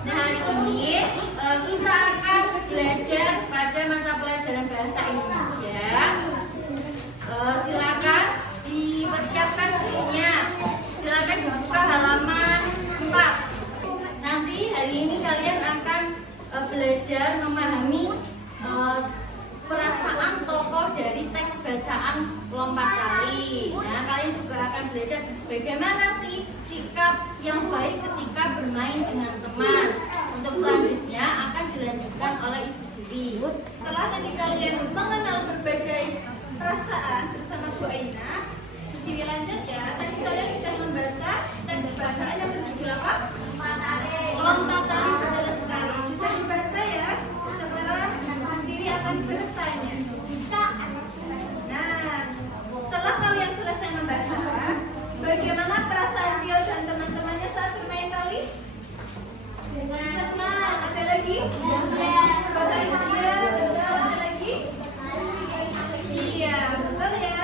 Nah, hari ini kita akan belajar pada mata pelajaran bahasa Indonesia. Silakan dipersiapkan bukunya. Silakan dibuka halaman 4. Nanti hari ini kalian akan belajar memahami perasaan tokoh dari teks bacaan lompat kali. Nah, kalian juga akan belajar bagaimana sih sikap yang baik ketika bermain dengan teman. Untuk selanjutnya akan dilanjutkan oleh Ibu Sri. Setelah tadi kalian mengenal berbagai perasaan bersama Bu Aina, di sini lanjut ya. Tadi kalian sudah membaca teks bacaan yang berjudul apa? Lompat tali betul sekali. Sudah dibaca ya. Sekarang Bu Sri akan bertanya. Nah, setelah kalian selesai membaca, bagaimana perasaan Rio dan teman-temannya saat bermain tali? Senang. Ada lagi? Bahagia. Betul. Ada lagi? Iya, betul ya.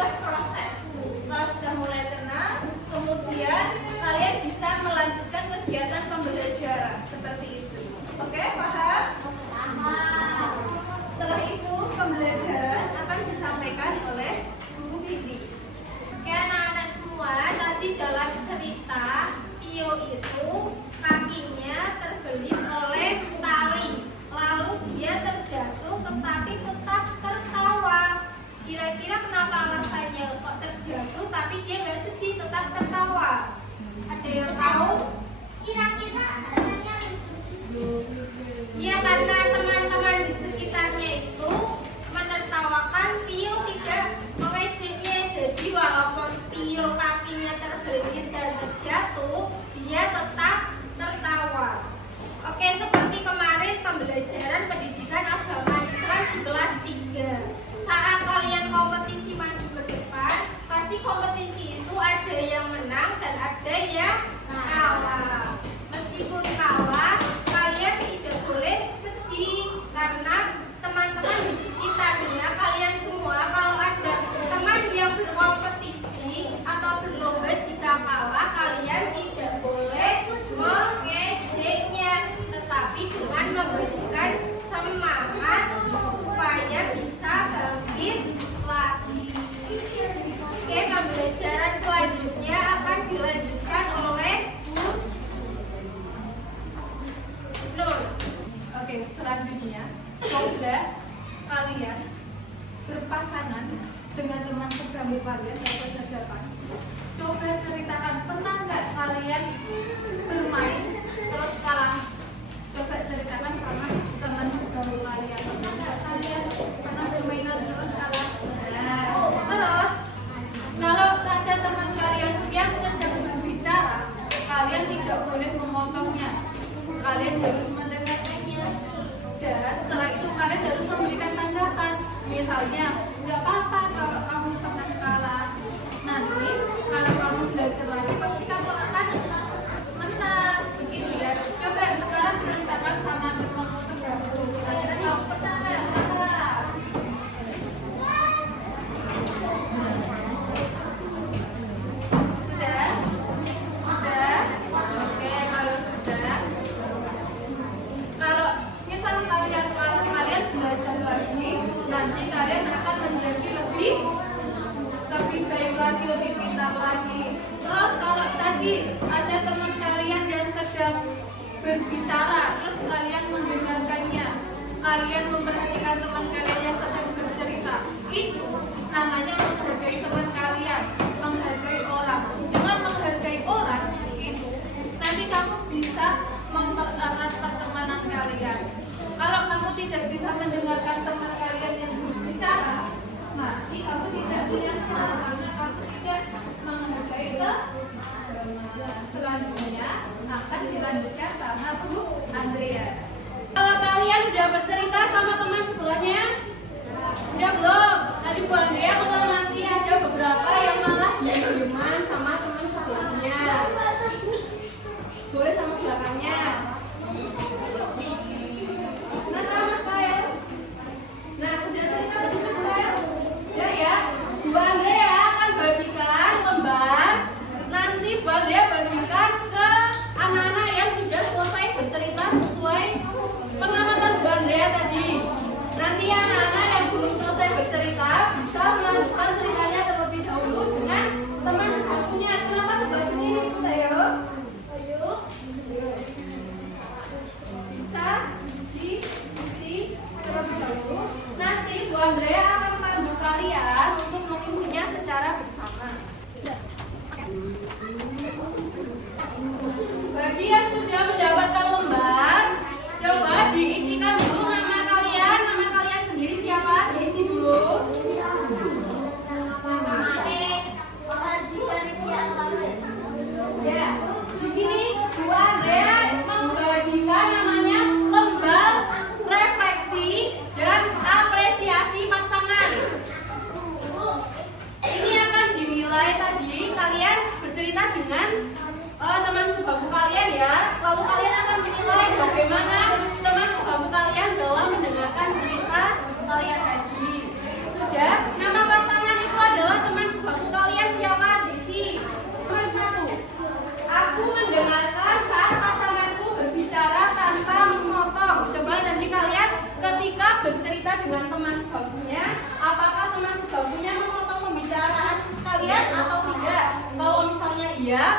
mempermudah proses. Kalau sudah mulai tenang, kemudian kalian bisa melanjutkan kegiatan pembelajaran seperti itu. Oke, paham? Setelah itu pembelajaran akan disampaikan oleh Bu Vidi. Oke anak-anak semua, tadi dalam cerita Tio itu kakinya terbelit oleh tali. Lalu dia terjatuh tetapi tetap tertawa. Kira-kira kenapa alasannya kok terjatuh tapi dia nggak sedih, tetap tertawa? Ada yang tahu? Kira-kira alasannya Iya, karena teman-teman di sekitarnya itu menertawakan Tio tidak mengejeknya. Jadi walaupun Tio kakinya terbelit dan terjatuh, dia tetap tertawa. Oke, seperti kemarin pembelajaran pendidikan agama Islam di kelas 3. Saat kalian kompetisi maju ke depan, pasti kompetisi itu ada yang menang dan ada yang kalah. Meskipun kalah, kalian tidak boleh sedih karena teman-teman di sekitarnya kalian semua kalau ada teman yang berkompetisi atau berlomba jika kalah, kalian tidak boleh mengejeknya, tetapi dengan memberikan semangat supaya bisa bangkit lagi. Oke, pembelajaran selanjutnya akan dilanjutkan oleh Bu Nur. Oke, selanjutnya coba kalian berpasangan dengan teman sebangku kalian atau sejajar. Coba ceritakan, pernah nggak kalian bermain terus kalah? Coba ceritakan sama teman sebangku kalian. Pernah nggak kalian pernah bermainan terus kalah? Terus kalau ada teman kalian yang sedang berbicara, kalian tidak boleh memotongnya. Kalian harus mendengarkannya. Dan setelah itu kalian harus memberikan tanggapan. Misalnya, nggak apa-apa kalau kamu pernah kalah. Nanti kalau kamu belajar lagi, pasti kamu akan menang. Begitu ya. Coba sekarang ceritakan sama temanmu sebangku. Kira-kira kamu pernah nggak kalah? Sudah? Sudah? Oke, kalau sudah, kalau misal kalian belajar lagi, nanti kalian akan menjadi lebih baik lagi, lebih pintar lagi. Terus kalau tadi ada teman kalian yang sedang berbicara, terus kalian mendengarkannya, kalian memperhatikan teman kalian yang sedang bercerita, itu namanya menghargai teman kalian, menghargai orang. Dengan menghargai orang itu, nanti kamu bisa mempererat pertemanan kalian. Kalau kamu tidak bisa mendengarkan teman kalian yang berbicara, nanti kamu tidak punya teman karena kamu tidak menghargai ke. Selanjutnya akan dilanjutkan sama Bu Andrea. Kalian udah bercerita sama teman sebelahnya? Udah belum? Tadi Bu Andrea kalau nanti ada beberapa yang malah diem-dieman sama teman sebelahnya. Boleh sama belakangnya. Nah, Mas Kael. Nah, udah cerita tadi Mas Kael? Udah ya? Bu Andrea akan bagikan lembar. Nanti Bu Andrea bagikan ke anak-anak yang sudah selesai bercerita sesuai pengamatan Bu Andrea tadi. Nanti anak-anak yang belum selesai bercerita bisa melanjutkan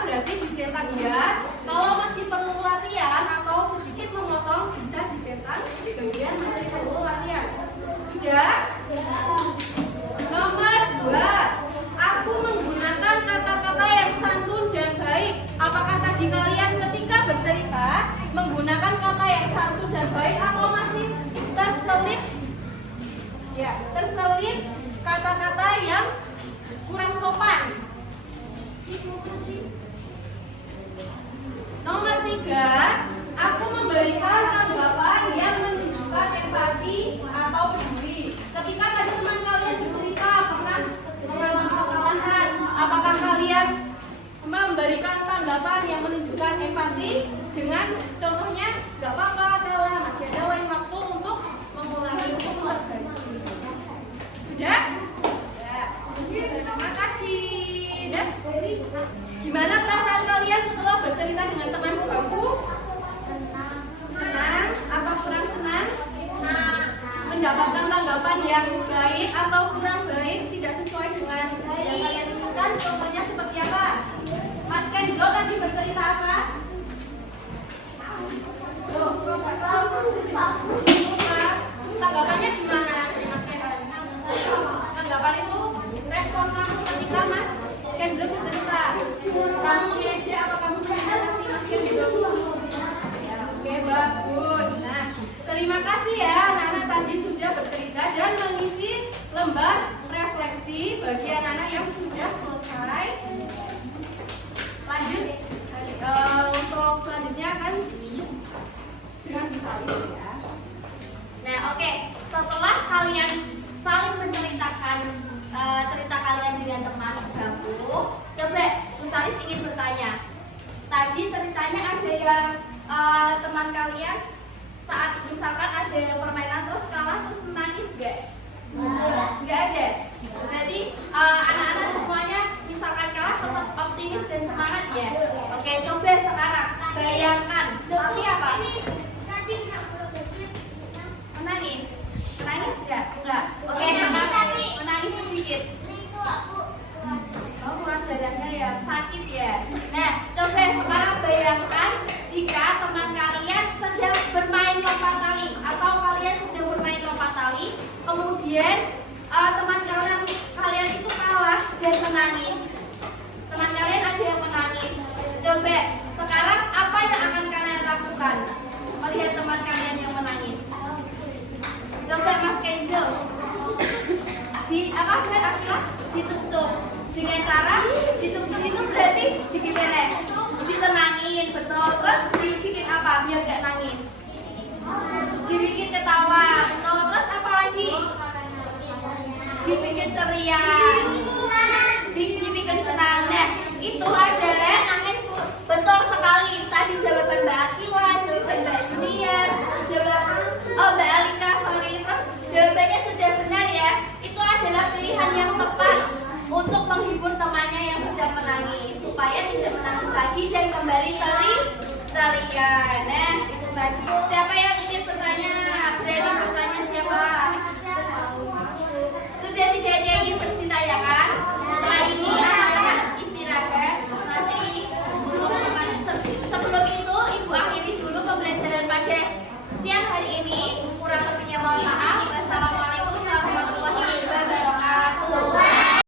berarti dicetak ya. Kalau masih perlu latihan atau sedikit memotong bisa dicetak di bagian masih perlu latihan. Sudah? Nomor 2, aku menggunakan kata-kata yang santun dan baik. Apakah tadi kalian ketika bercerita menggunakan kata yang santun dan baik atau masih terselip? Ya, terselip kata-kata yang kurang sopan. Nomor 3, aku memberikan tanggapan yang menunjukkan empati atau peduli. Ketika tadi teman kalian bercerita pernah mengalami kekalahan, apakah kalian memberikan tanggapan yang menunjukkan empati dengan contohnya gak apa-apa kalah, masih ada lain waktu untuk mengulangi, untuk memperbaiki. Sudah? Ya. Terima kasih. Dah. Gimana perasaan kalian setelah bercerita dengan teman sebangku? Senang atau kurang senang? Mendapatkan tanggapan yang baik atau kurang baik, tidak sesuai dengan yang kalian inginkan? Contohnya seperti apa? Mas Kenzo tadi bercerita apa? Loh, tanggapannya gimana dari Mas Kenzo? Tanggapan itu respon kamu ketika Mas Kenzo bercerita. Kamu mengejek apa kamu menghormati Mas Kenzo? Ya, oke, bagus. Nah, terima kasih ya anak-anak tadi sudah bercerita dan mengisi lembar refleksi bagi anak-anak yang sudah selesai. Lanjut, untuk selanjutnya akan dengan disalin ya. Nah, oke. Setelah kalian saling menceritakan cerita kalian dengan teman sebangku, coba Bu Salis ingin bertanya. Tadi ceritanya ada yang teman kalian saat misalkan ada yang permainan terus kalah terus menangis gak? Nggak ada. Berarti anak-anak semuanya misalkan kalah tetap optimis dan semangat ya. Oke, coba sekarang bayangkan tapi apa? Menangis. Menangis nggak? Enggak. Oke, sekarang menangis sedikit. Oh, kurang darahnya ya, sakit ya. Nah, coba sekarang bayangkan jika teman kalian sedang bermain lompat tali atau kalian sedang bermain lompat tali, kemudian teman kalian itu kalah dan menangis. Teman kalian ada yang menangis. Coba sekarang apa yang akan kalian lakukan melihat teman kalian yang menangis? Coba Mas Kenzo. Dicucuk dengan cara dicucuk itu berarti gimana? Ditenangin, betul. Terus dibikin apa biar gak nangis? Dibikin ketawa, betul. Terus apa lagi? Dibikin ceria, dibikin senang. Nah, itu adalah betul sekali. Tadi jawaban Mbak Akila, jawaban Mbak Junior, jawaban Mbak Alika, sorry. Terus jawabannya sudah benar ya. Itu adalah pilihan yang tepat untuk menghibur temannya yang sedang menangis supaya tidak menangis lagi dan kembali ceria.